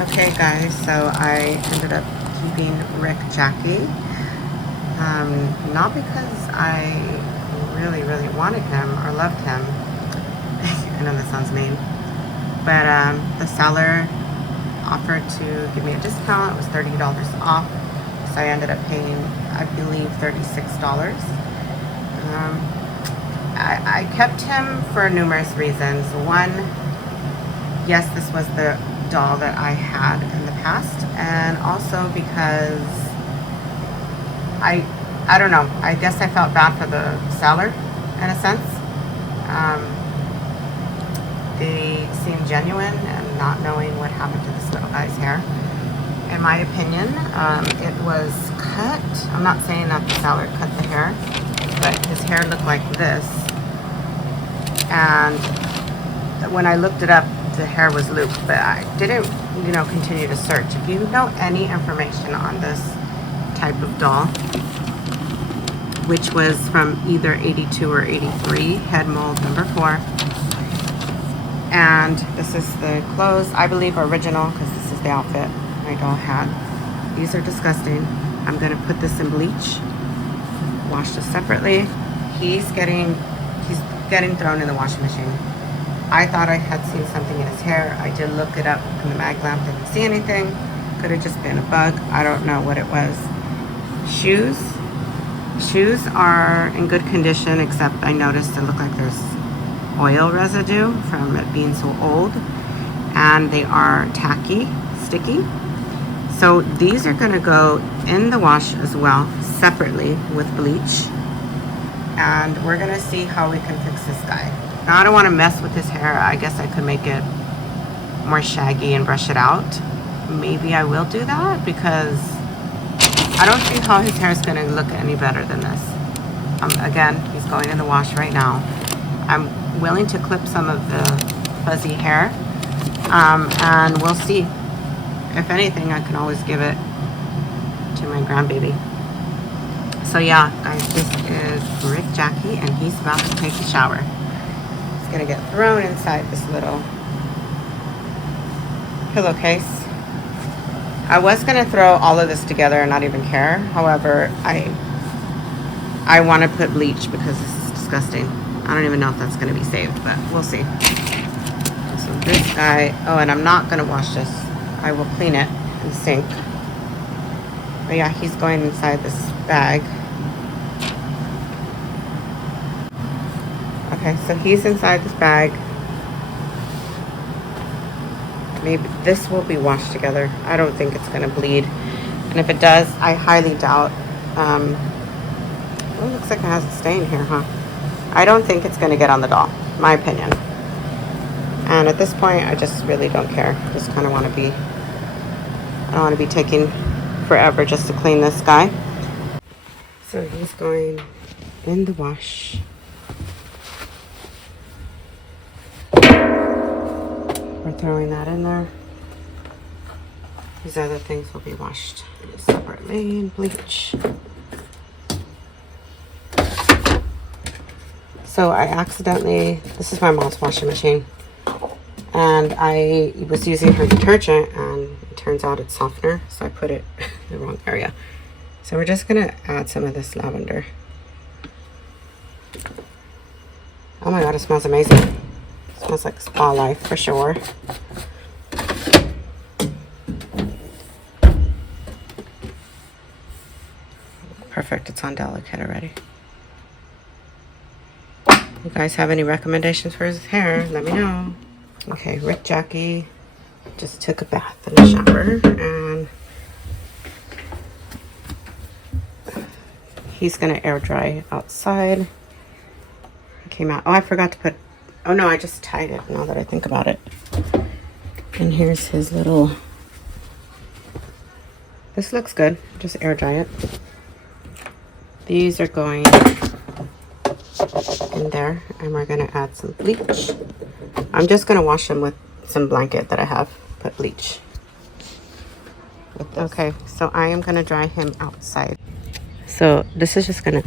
Okay guys, so I ended up keeping Rick Jackie. Not because I really wanted him or loved him. I know that sounds mean. But the seller offered to give me a discount. It was $30 off. So I ended up paying, I believe, $36. I kept him for numerous reasons. One, yes, this was the doll that I had in the past, and also because I don't know, I guess I felt bad for the seller in a sense. They seemed genuine and not knowing what happened to this little guy's hair. In my opinion, it was cut. I'm not saying that the seller cut the hair, but his hair looked like this. And when I looked it up, the hair was looped, but I didn't, continue to search. If you know any information on this type of doll, which was from either 82 or 83, head mold number 4. And this is the clothes, I believe original, because this is the outfit my doll had. These are disgusting. I'm gonna put this in bleach, wash this separately. He's getting thrown in the washing machine. I thought I had seen something in his hair. I did look it up in the mag lamp, didn't see anything. Could have just been a bug. I don't know what it was. Shoes are in good condition, except I noticed it looked like there's oil residue from it being so old, and they are tacky, sticky. So these are gonna go in the wash as well, separately with bleach. And we're gonna see how we can fix this guy. Now I don't wanna mess with his hair. I guess I could make it more shaggy and brush it out. Maybe I will do that because I don't see how his hair is gonna look any better than this. Again, he's going in the wash right now. I'm willing to clip some of the fuzzy hair, and we'll see. If anything, I can always give it to my grandbaby. So yeah, guys, this is Rick Jackie, and he's about to take a shower. He's gonna get thrown inside this little pillowcase. I was gonna throw all of this together and not even care. However, I want to put bleach because this is disgusting. I don't even know if that's gonna be saved, but we'll see. So this guy, oh, and I'm not gonna wash this. I will clean it in the sink. But yeah, he's going inside this bag. Okay, so he's inside this bag. Maybe this will be washed together. I don't think it's gonna bleed. And if it does, I highly doubt. Oh, it looks like it has a stain here, huh? I don't think it's gonna get on the doll, my opinion. And at this point, I just really don't care. Just kind of want to be, I don't want to be taking forever just to clean this guy. So he's going in the wash. We're throwing that in there. These other things will be washed separately in bleach. So I accidentally, this is my mom's washing machine, and I was using her detergent, and it turns out it's softener, so I put it in the wrong area. So we're just gonna add some of this lavender. Oh my god, it smells amazing. It smells like spa life for sure. Perfect, it's on delicate already. You guys have any recommendations for his hair? Let me know. Okay, Rick Jackie just took a bath in the shower, and he's gonna air dry outside. He came out. Oh, I forgot to put, oh no, I just tied it now that I think about it. And here's his little, this looks good. Just air dry it. These are going in there, and we're gonna add some bleach. I'm just gonna wash them with some blanket that I have, put bleach with this. Okay, so I am gonna dry him outside. So this is just gonna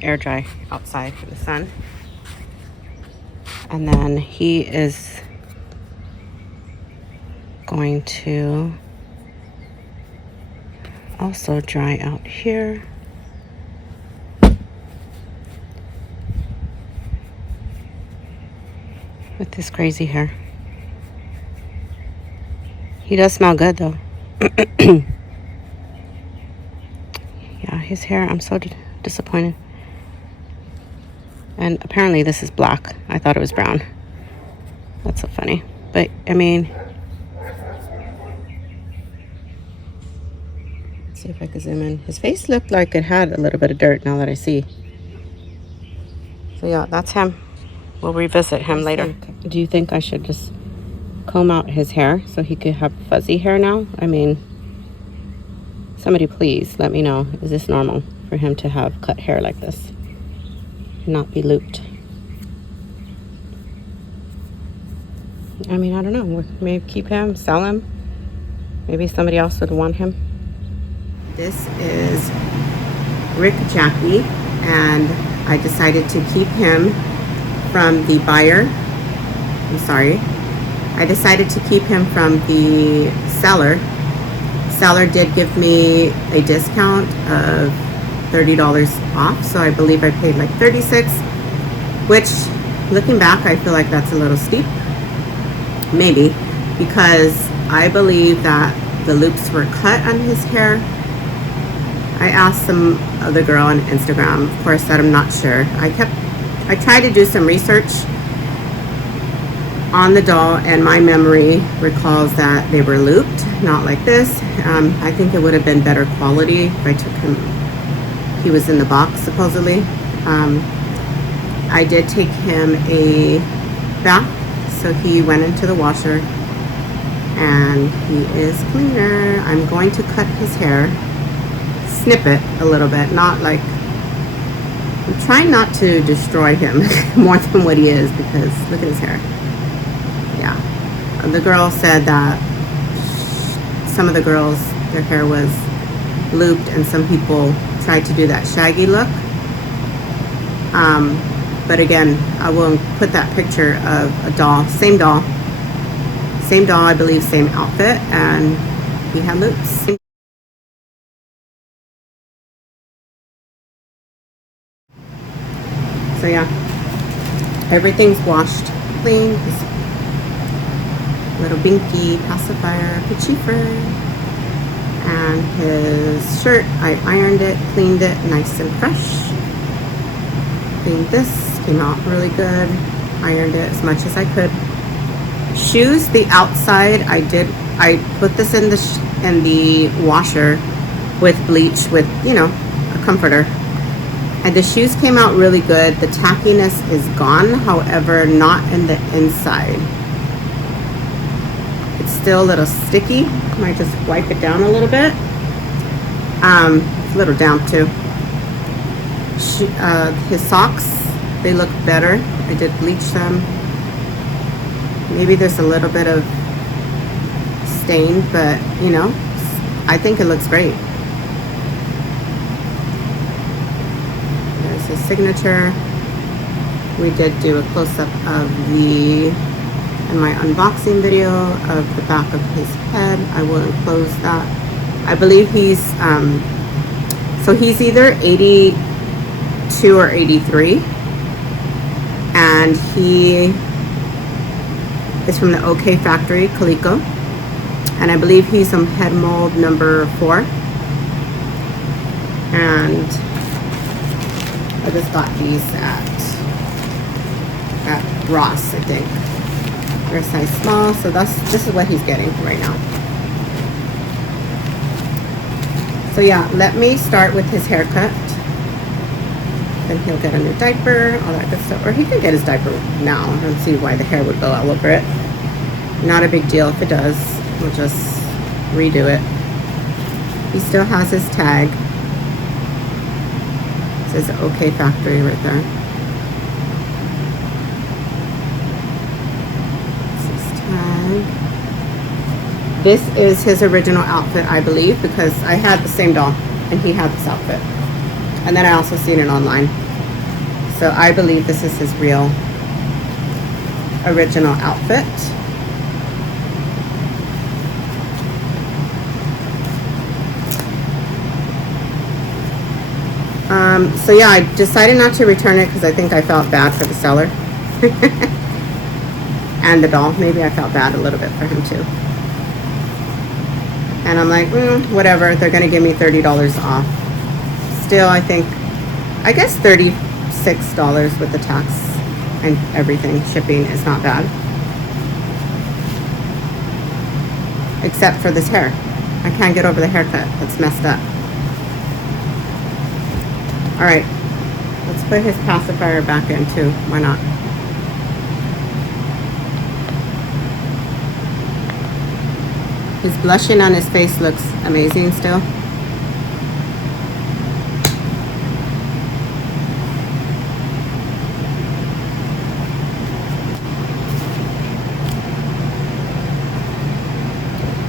air dry outside in the sun. And then he is going to also dry out here. With this crazy hair. He does smell good though. Yeah, his hair, I'm so disappointed. And apparently this is black. I thought it was brown. That's so funny. But, I mean, let's see if I can zoom in. His face looked like it had a little bit of dirt now that I see. So yeah, that's him. We'll revisit him later. Do you think I should just comb out his hair so he could have fuzzy hair now? I mean, somebody please let me know. Is this normal for him to have cut hair like this? Not be looped. I mean, I don't know. Maybe keep him, sell him. Maybe somebody else would want him. This is Rick Jackie, and I decided to keep him from the buyer. I'm sorry. I decided to keep him from the seller. Seller did give me a discount of $30 off, so I believe I paid like $36, which looking back I feel like that's a little steep. Maybe, because I believe that the loops were cut on his hair. I asked some other girl on Instagram, of course, that I'm not sure. I tried to do some research on the doll, and my memory recalls that they were looped, not like this. I think it would have been better quality if I took him. He was in the box supposedly. I did take him a bath, so he went into the washer, and he is cleaner. I'm going to cut his hair, snip it a little bit, not like, I'm trying not to destroy him more than what he is, because look at his hair. Yeah, the girl said that some of the girls, their hair was looped, and some people tried to do that shaggy look. But again, I will put that picture of a doll, same doll, I believe, same outfit, and he had loops. So yeah, everything's washed clean. His little binky pacifier, Pachifer, and his shirt, I ironed it, cleaned it, nice and fresh. Cleaned this, came out really good. Ironed it as much as I could. Shoes, the outside, I put this in the washer with bleach, with, you know, a comforter. And the shoes came out really good. The tackiness is gone, however, not in the inside. It's still a little sticky. Might just wipe it down a little bit. It's a little damp too. His socks, they look better. I did bleach them. Maybe there's a little bit of stain, but you know, I think it looks great. There's his signature. We did do a close-up of in my unboxing video of the back of his head. I will enclose that. I believe he's so he's either 82 or 83, and he is from the OK Factory, Calico, and I believe he's some head mold number 4. And I just got these at Ross, I think. They're size small, so this is what he's getting right now. So yeah, let me start with his haircut. Then he'll get a new diaper, all that good stuff. Or he can get his diaper now. I don't see why the hair would go all over it. Not a big deal if it does. We'll just redo it. He still has his tag. It says OK Factory right there. This is his original outfit, I believe, because I had the same doll and he had this outfit. And then I also seen it online. So I believe this is his real original outfit. So yeah, I decided not to return it because I think I felt bad for the seller. And the doll. Maybe I felt bad a little bit for him too. And I'm like, whatever, they're gonna give me $30 off. Still, I guess $36 with the tax and everything, shipping is not bad. Except for this hair. I can't get over the haircut, it's messed up. Alright, let's put his pacifier back in too, why not? His blushing on his face looks amazing still.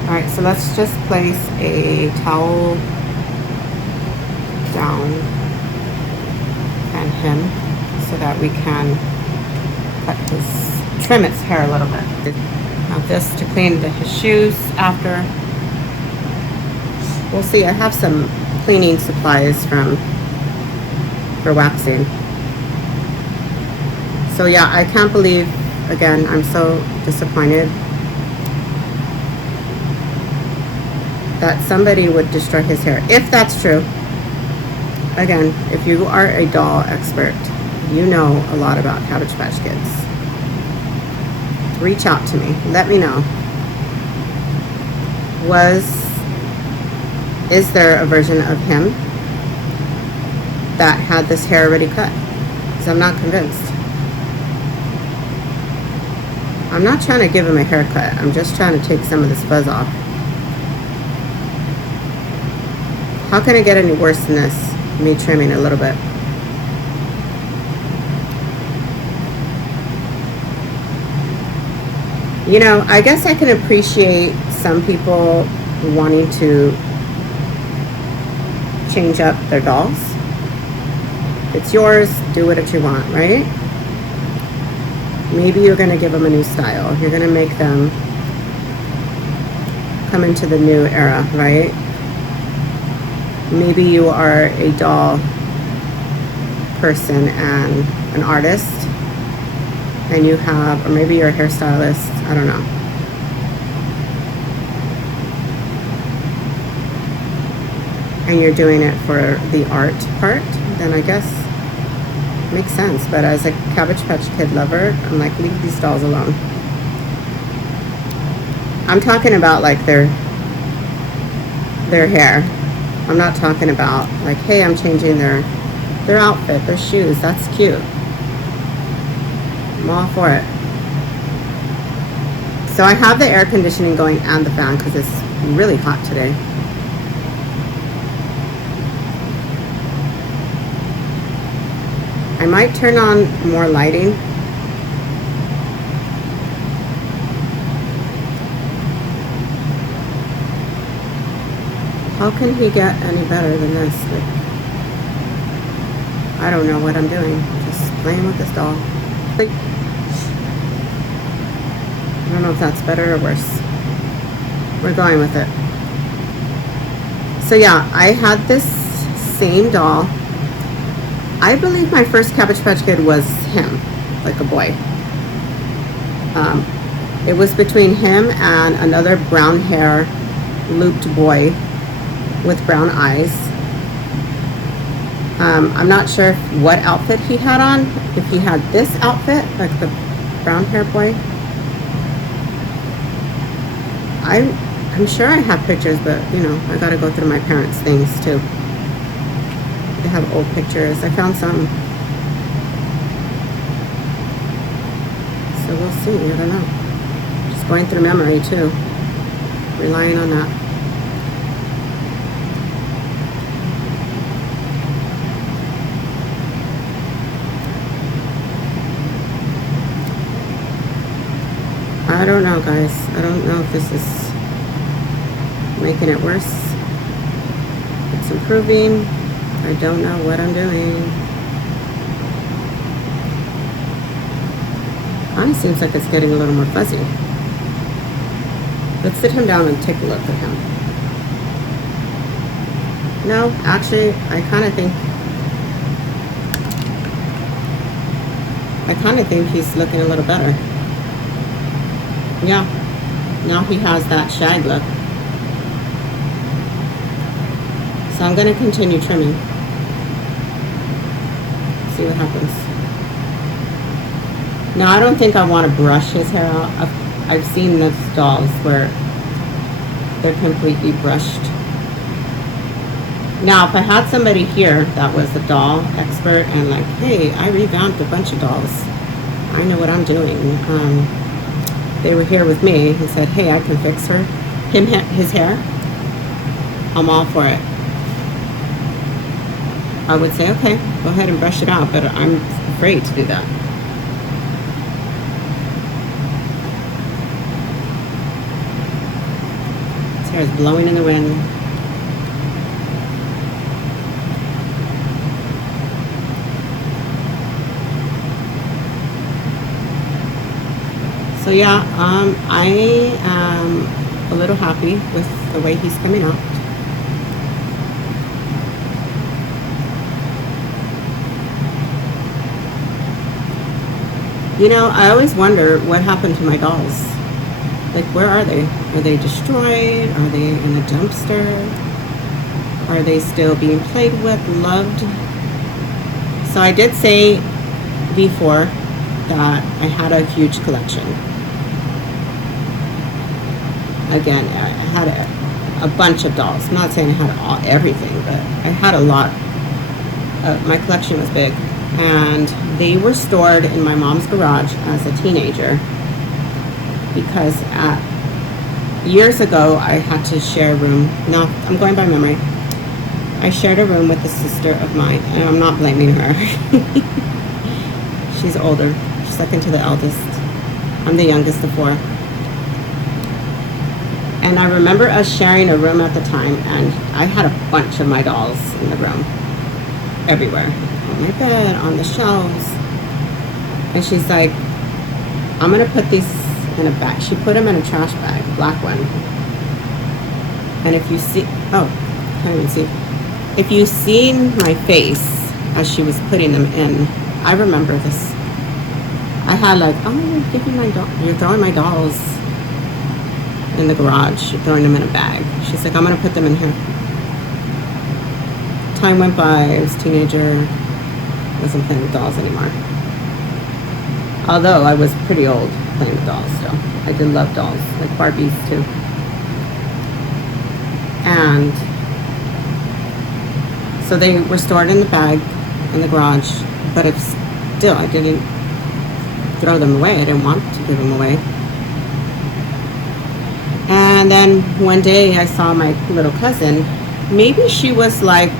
Alright, so let's just place a towel down and him so that we can trim its hair a little bit. Now this to clean his shoes after. We'll see. I have some cleaning supplies for waxing. So yeah, I can't believe, again, I'm so disappointed that somebody would destroy his hair. If that's true, again, if you are a doll expert, you know a lot about Cabbage Patch Kids. Reach out to me. Let me know. Is there a version of him that had this hair already cut? Because I'm not convinced. I'm not trying to give him a haircut. I'm just trying to take some of this fuzz off. How can it get any worse than this? Me trimming a little bit. You know, I guess I can appreciate some people wanting to change up their dolls. It's yours, do what you want, right? Maybe you're going to give them a new style. You're going to make them come into the new era, right? Maybe you are a doll person and an artist, and you have, or maybe you're a hairstylist, I don't know. And you're doing it for the art part, then I guess it makes sense. But as a Cabbage Patch Kid lover, I'm like, leave these dolls alone. I'm talking about like their hair. I'm not talking about like, hey, I'm changing their outfit, their shoes. That's cute. I'm all for it. So I have the air conditioning going and the fan because it's really hot today. I might turn on more lighting. How can he get any better than this? Like, I don't know what I'm doing. Just playing with this doll. Like, I don't know if that's better or worse. We're going with it. So yeah, I had this same doll. I believe my first Cabbage Patch Kid was him, like a boy. It was between him and another brown hair looped boy with brown eyes. I'm not sure what outfit he had on. If he had this outfit, like the brown hair boy. I'm sure I have pictures, but you know, I gotta go through my parents' things too. They have old pictures. I found some. So we'll see. I don't know. Just going through memory too. Relying on that. I don't know, guys. I don't know if this is making it worse. It's improving. I don't know what I'm doing. Mine seems like it's getting a little more fuzzy. Let's sit him down and take a look at him. No, actually, I kind of think I kind of think he's looking a little better. Yeah, now he has that shag look. So I'm going to continue trimming. See what happens. Now I don't think I want to brush his hair out. I've seen those dolls where they're completely brushed. Now if I had somebody here that was a doll expert and like, hey, I revamped a bunch of dolls, I know what I'm doing. They were here with me and said, hey, I can fix his hair, I'm all for it. I would say, okay, go ahead and brush it out, but I'm afraid to do that. His hair is blowing in the wind. So yeah, I am a little happy with the way he's coming out. You know, I always wonder what happened to my dolls. Like, where are they? Are they destroyed? Are they in a dumpster? Are they still being played with, loved? So I did say before that I had a huge collection. Again, I had a bunch of dolls. I'm not saying I had everything, but I had a lot. My collection was big. And they were stored in my mom's garage as a teenager because years ago I had to share a room. No, I'm going by memory. I shared a room with a sister of mine, and I'm not blaming her. She's older, second to the eldest. I'm the youngest of four. And I remember us sharing a room at the time, and I had a bunch of my dolls in the room, everywhere. On my bed, on the shelves. And she's like, I'm gonna put these in a bag. She put them in a trash bag, black one. And if you see, oh, can't even see. If you seen my face as she was putting them in, I remember this. I had like, oh, you're throwing my dolls in the garage. You're throwing them in a bag. She's like, I'm gonna put them in here. Time went by, I was a teenager. Wasn't playing with dolls anymore. Although I was pretty old playing with dolls still. I did love dolls, like Barbies too. And so they were stored in the bag in the garage, but if still I didn't throw them away. I didn't want to give them away. And then one day I saw my little cousin. Maybe she was like,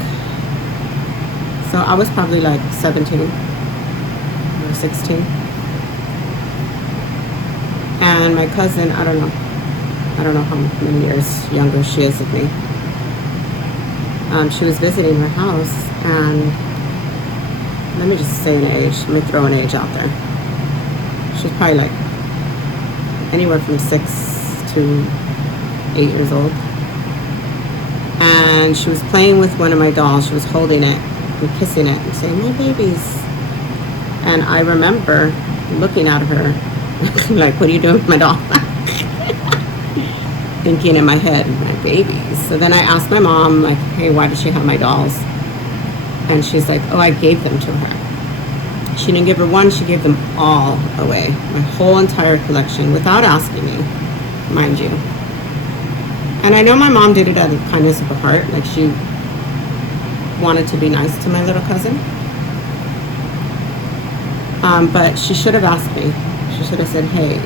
so I was probably like 17 or 16. And my cousin, I don't know how many years younger she is of me. She was visiting her house, and let me just say an age. Let me throw an age out there. She's probably like anywhere from 6 to 8 years old. And she was playing with one of my dolls. She was holding it and kissing it and saying, my babies. And I remember looking at her like, what are you doing with my doll? Thinking in my head, my babies. So then I asked my mom, like, hey, why does she have my dolls? And she's like, oh, I gave them to her. She didn't give her one, she gave them all away. My whole entire collection without asking me, mind you. And I know my mom did it out of kindness of her heart. Like, she wanted to be nice to my little cousin. But she should have asked me. She should have said, hey,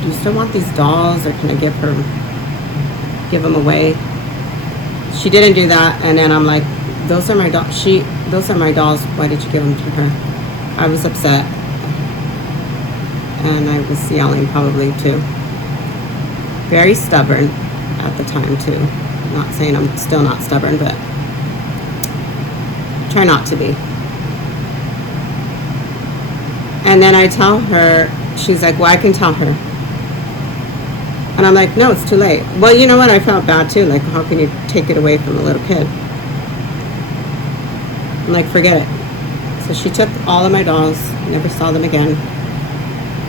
do you still want these dolls, or can I give them away? She didn't do that. And then I'm like, those are my dolls. Those are my dolls. Why did you give them to her? I was upset. And I was yelling probably too. Very stubborn at the time too. Not saying I'm still not stubborn, but try not to be. And then I tell her, she's like, well, I can tell her. And I'm like, no, it's too late. Well, you know what? I felt bad too. Like, how can you take it away from a little kid? I'm like, forget it. So she took all of my dolls Never saw them again.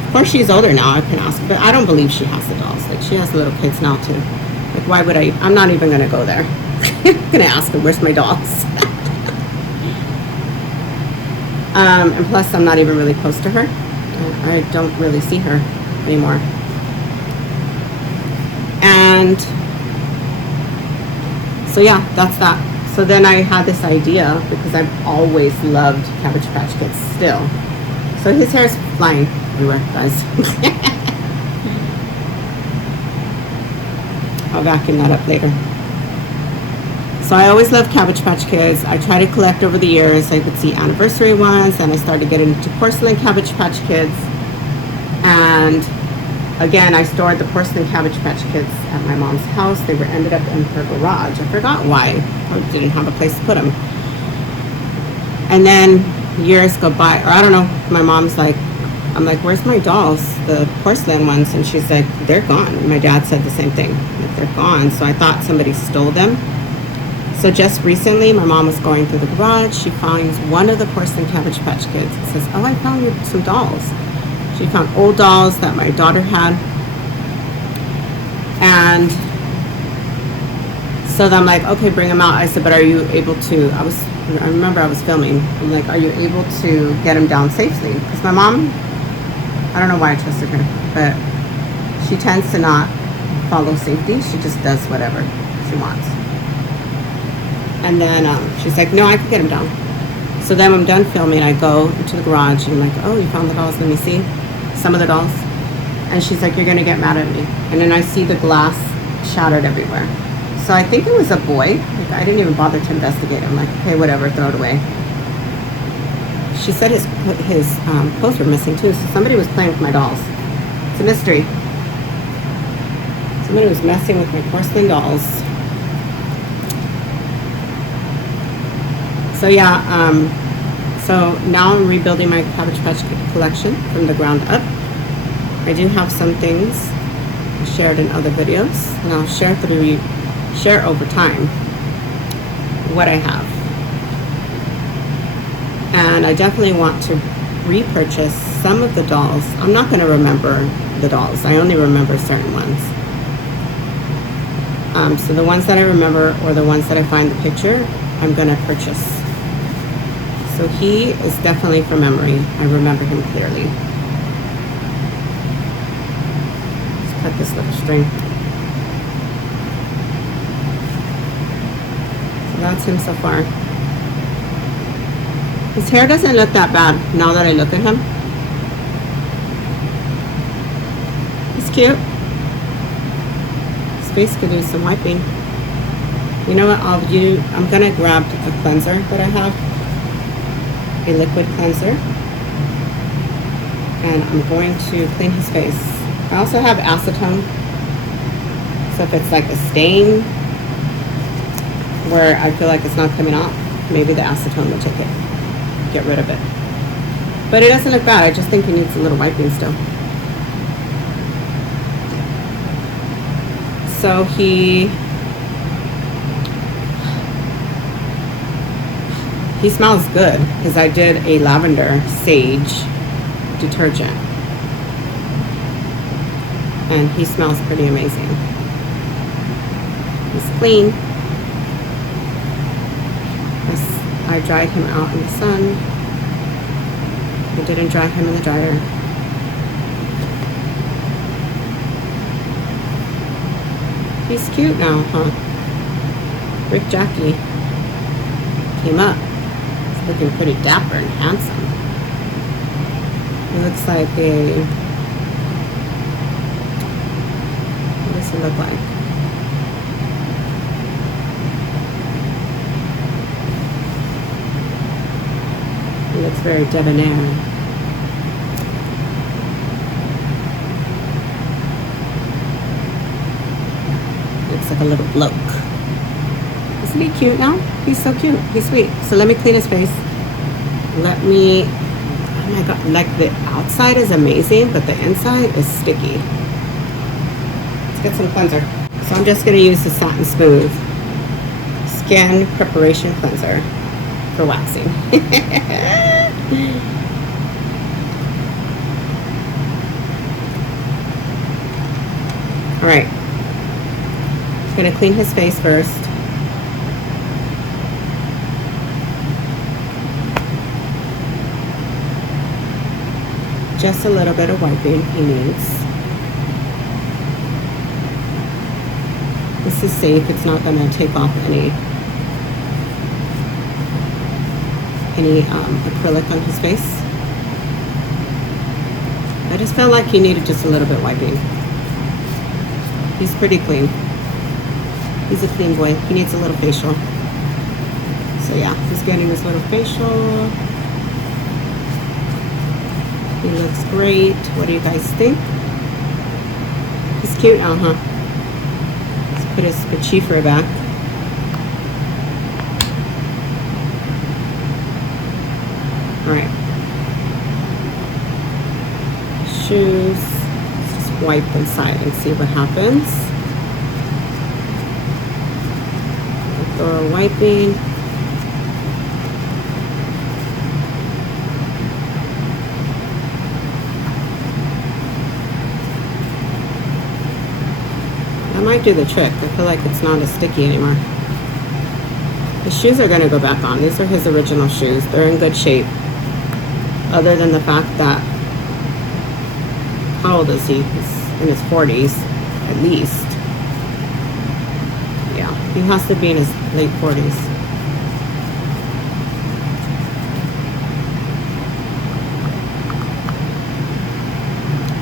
Of course, she's older now, I can ask, but I don't believe she has the dolls. Like, she has little kids now, too. Like, why would I? I'm not even going to go there. I'm going to ask her, where's my dolls? And plus, I'm not even really close to her. I don't really see her anymore. And so, yeah, that's that. So then I had this idea, because I've always loved Cabbage Patch Kids still. So his hair is flying everywhere, guys. I'll vacuum that up later. So I always loved Cabbage Patch Kids. I tried to collect over the years. I would see anniversary ones, and I started getting into porcelain Cabbage Patch Kids. And again, I stored the porcelain Cabbage Patch Kids at my mom's house. They were ended up in her garage. I forgot why. I didn't have a place to put them. And then years go by, or I don't know, my mom's like, I'm like, where's my dolls, the porcelain ones? And she's like, they're gone. And my dad said the same thing, like, they're gone. So I thought somebody stole them. So just recently, my mom was going through the garage. She finds one of the porcelain Cabbage Patch Kids and says, oh, I found some dolls. She found old dolls that my daughter had. And so then I'm like, okay, bring them out. I said, but are you able to, I remember I was filming. I'm like, are you able to get them down safely? Because my mom, I don't know why I trusted her, but she tends to not follow safety. She just does whatever she wants. And then she's like, no, I can get them down. So then when I'm done filming, I go into the garage and I'm like, oh, you found the dolls? Let me see some of the dolls. And she's like, you're going to get mad at me. And then I see the glass shattered everywhere. So I think it was a boy. Like, I didn't even bother to investigate. I'm like, okay, whatever, throw it away. She said his clothes were missing too. So somebody was playing with my dolls. It's a mystery. Somebody was messing with my porcelain dolls. So yeah, so now I'm rebuilding my Cabbage Patch Kid collection from the ground up. I do have some things I shared in other videos, and I'll share over time what I have. And I definitely want to repurchase some of the dolls. I'm not going to remember the dolls. I only remember certain ones. So the ones that I remember, or the ones that I find the picture, I'm going to purchase. So he is definitely from memory. I remember him clearly. Let's cut this little string. So that's him so far. His hair doesn't look that bad now that I look at him. He's cute. His face could do some wiping. You know what I'll do? I'm gonna grab a cleanser that I have. A liquid cleanser, and I'm going to clean his face. I also have acetone, so if it's like a stain where I feel like it's not coming off, maybe the acetone will take it, get rid of it. But it doesn't look bad. I just think he needs a little wiping still. So he smells good because I did a lavender sage detergent, and he smells pretty amazing. He's clean. I dried him out in the sun. I didn't dry him in the dryer. He's cute now, huh? Rick Jackie came up. Looking pretty dapper and handsome. He looks like a, what does he look like? He looks very debonair. Looks like a little bloke. Isn't he cute now? He's so cute. He's sweet. So let me clean his face. Oh my god, like the outside is amazing, but the inside is sticky. Let's get some cleanser. So I'm just going to use the Satin Smooth Skin Preparation Cleanser for waxing. Alright. I'm going to clean his face first. Just a little bit of wiping he needs. This is safe. It's not going to take off any acrylic on his face. I just felt like he needed just a little bit wiping. He's pretty clean. He's a clean boy. He needs a little facial. So yeah, he's getting his little facial. He looks great. What do you guys think? He's cute, Let's put his Pachifra back. Alright. Shoes. Let's just wipe inside and see what happens. Thorough wiping. That might do the trick. I feel like it's not as sticky anymore. The shoes are going to go back on. These are his original shoes. They're in good shape. Other than the fact that, how old is he? He's in his 40s, at least. Yeah, he has to be in his late 40s.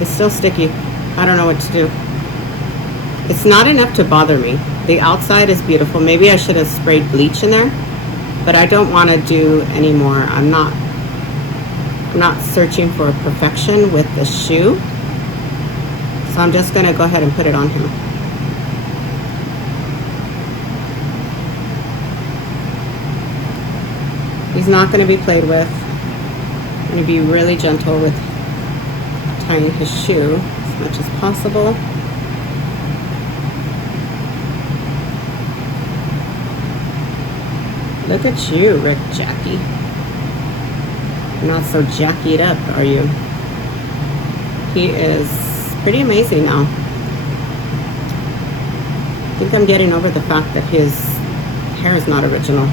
It's still sticky. I don't know what to do. It's not enough to bother me. The outside is beautiful. Maybe I should have sprayed bleach in there, but I don't want to do any more. I'm not searching for perfection with the shoe. So I'm just going to go ahead and put it on him. He's not going to be played with. I'm going to be really gentle with tying his shoe as much as possible. Look at you, Rick Jackie. You're not so jackied up, are you? He is pretty amazing now. I think I'm getting over the fact that his hair is not original.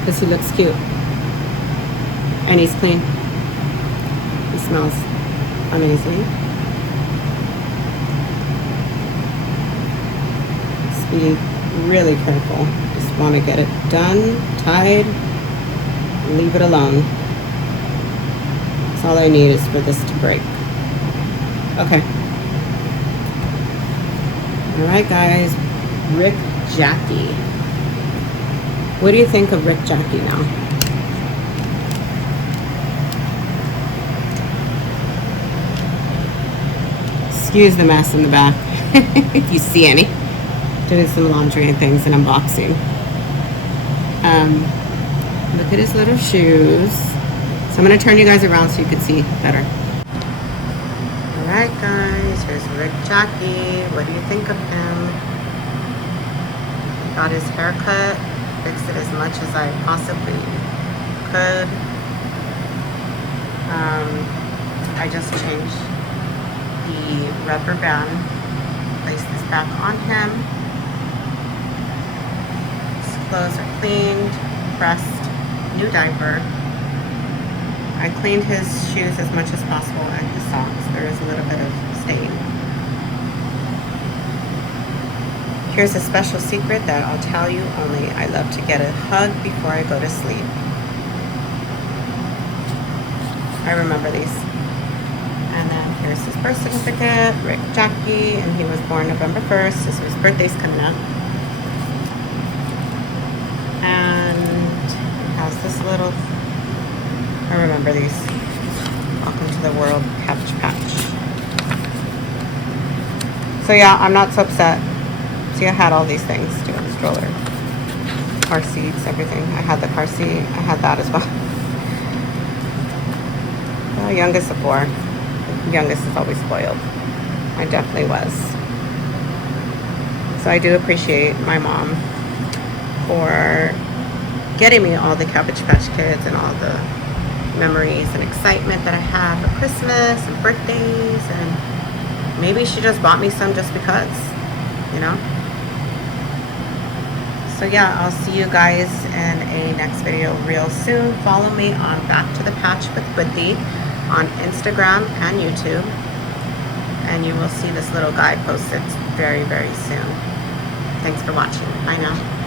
Because he looks cute. And he's clean. He smells amazing. Just be really careful. Just want to get it done, tied, leave it alone. That's all I need is for this to break. Okay. Alright guys, Rick Jackie. What do you think of Rick Jackie now? Excuse the mess in the back, if you see any. Doing some laundry and things and unboxing. Look at his little shoes. So I'm going to turn you guys around so you can see better. Alright guys, here's Rick Jackie. What do you think of him? Got his hair cut. Fixed it as much as I possibly could. I just changed the rubber band. Placed this back on him. His clothes are cleaned, pressed, new diaper. I cleaned his shoes as much as possible and his socks. There is a little bit of stain. Here's a special secret that I'll tell you only. I love to get a hug before I go to sleep. I remember these. And then here's his birth certificate, Rick Jackie, and he was born November 1st, so his birthday's coming up. And it has this little, I remember these. Welcome to the world, Cabbage Patch. So yeah, I'm not so upset. See, I had all these things too in the stroller. Car seats, everything. I had the car seat. I had that as well. The youngest of four. The youngest is always spoiled. I definitely was. So I do appreciate my mom for getting me all the Cabbage Patch Kids and all the memories and excitement that I have for Christmas and birthdays and maybe she just bought me some just because, you know. So yeah, I'll see you guys in a next video real soon. Follow me on Back to the Patch with Woodie on Instagram and YouTube, and you will see this little guy posted very, very soon. Thanks for watching. Bye now.